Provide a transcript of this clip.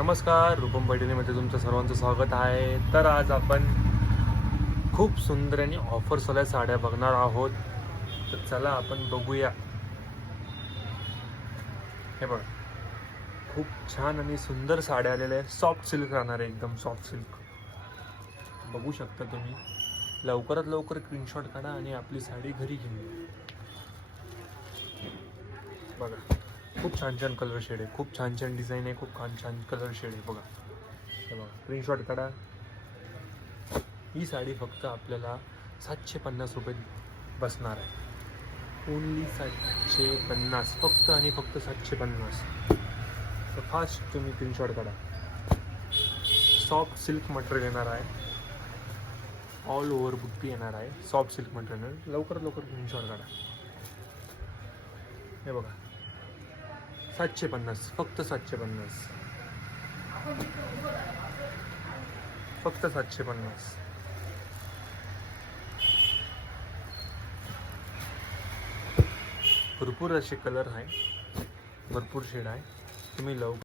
नमस्कार, रूपम पैठणीमध्ये तुमचं सर्वांचं स्वागत आहे. तर आज आपण खूप सुंदर आणि ऑफर्सवाल्या साड्या बघणार आहोत. तर चला आपण बघूया. हे बघ, खूप छान आणि सुंदर साड्या आलेल्या आहेत. सॉफ्ट सिल्क राहणार आहे, एकदम सॉफ्ट सिल्क. बघू शकता तुम्ही. लवकरात लवकर स्क्रीनशॉट काढा आणि आपली साडी घरी घेऊन या. बघा, खूप छान छान कलर शेड आहे, खूप छान छान डिझाईन आहे, खूप छान छान कलर शेड आहे. बघा, हे बघा, स्क्रीनशॉट काढा. ही साडी फक्त आपल्याला 750 रुपये बसणार आहे. ओनली 750, फक्त आणि फक्त 750. तर फास्ट तुम्ही स्क्रीनशॉट काढा. सॉफ्ट सिल्क मटेरियल येणार आहे, ऑल ओव्हर बुट्टी येणार आहे. सॉफ्ट सिल्क मटेरियल, लवकर लवकर स्क्रीनशॉट काढा. हे बघा, 750, फक्त 750, फक्त 750. भरपूर असे कलर आहे, भरपूर शेड आहे. तुम्ही लवकर